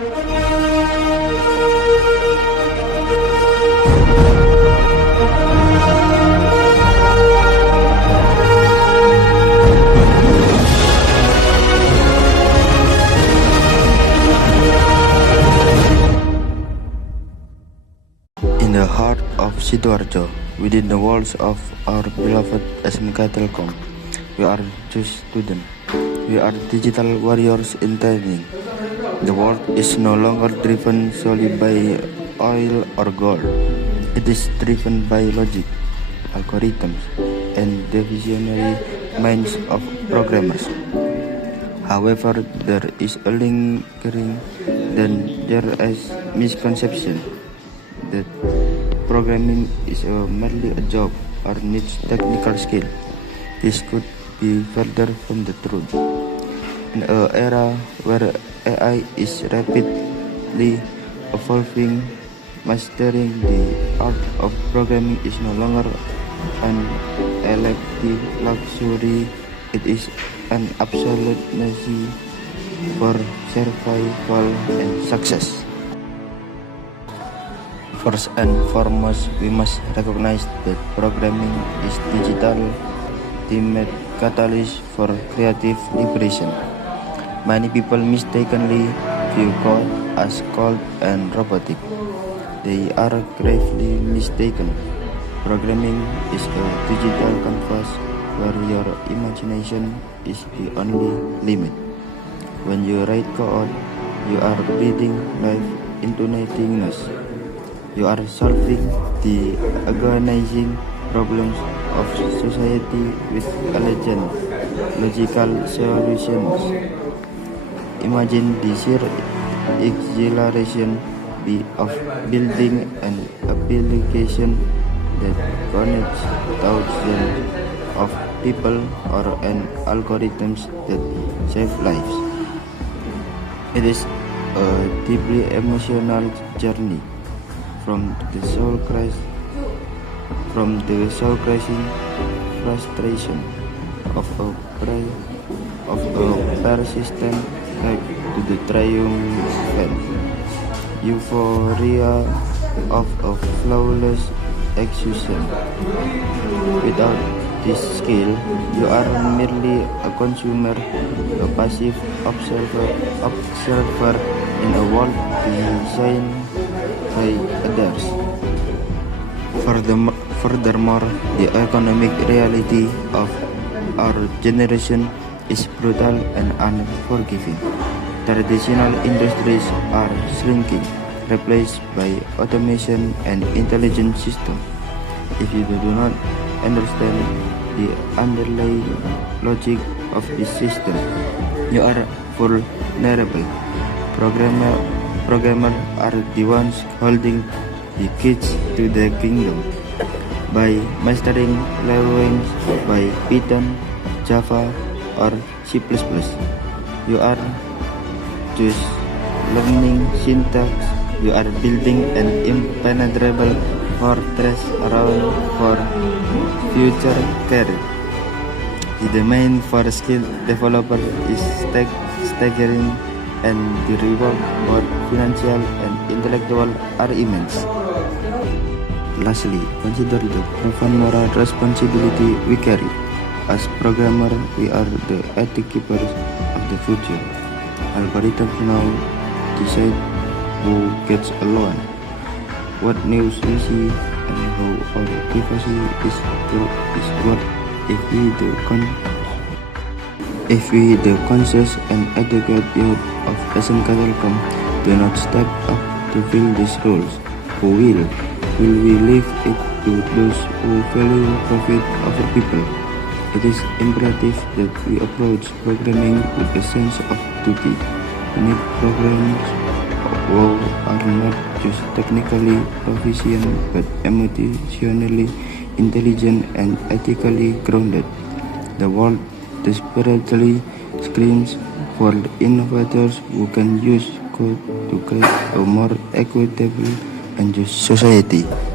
In the heart of Sidoarjo, within the walls of our beloved SMK Telkom, we are just students. We are digital warriors in training. The world is no longer driven solely by oil or gold. It is driven by logic, algorithms, and the visionary minds of programmers. However, there is a lingering dangerous misconception that programming is merely a job or needs technical skill. This could be further from the truth. In an era where AI is rapidly evolving, mastering the art of programming is no longer an elective luxury. It is an absolute necessity for survival and success. First and foremost, we must recognize that programming is digital ultimate catalyst for creative liberation. Many people mistakenly view code as cold and robotic. They are gravely mistaken. Programming is a digital canvas where your imagination is the only limit. When you write code, you are breathing life into nothingness. You are solving the agonizing problems of society with elegant, logical solutions. Imagine the sheer exhilaration of building an application that connects thousands of people or an algorithms that save lives. It is a deeply emotional journey. From the soul-crushing frustration of a persistent hack to the triumphant euphoria of a flawless execution. Without this skill, you are merely a consumer, a passive observer in a world designed by others. Furthermore, the economic reality of our generation is brutal and unforgiving. Traditional industries are shrinking, replaced by automation and intelligent systems. If you do not understand the underlying logic of this system, you are vulnerable. Programmers are the ones holding the keys to the kingdom. By mastering languages by Python, Java, or C++, you are just learning syntax. You are building an impenetrable fortress around for future career. The demand for skilled developers is staggering, and the reward, both financial and intellectual, are immense. Lastly, consider the profound moral responsibility we carry. As programmers, we are the ethic keepers of the future. Algorithms now decide who gets a loan, what news we see, and how our privacy is worth if we, the conscious and educated youth of SMK Telkom, do not step up to fill these roles. Who will? Will we leave it to those who value profit over people? It is imperative that we approach programming with a sense of duty. We need programmers who are not just technically proficient but emotionally intelligent and ethically grounded. The world desperately screams for innovators who can use code to create a more equitable and just society.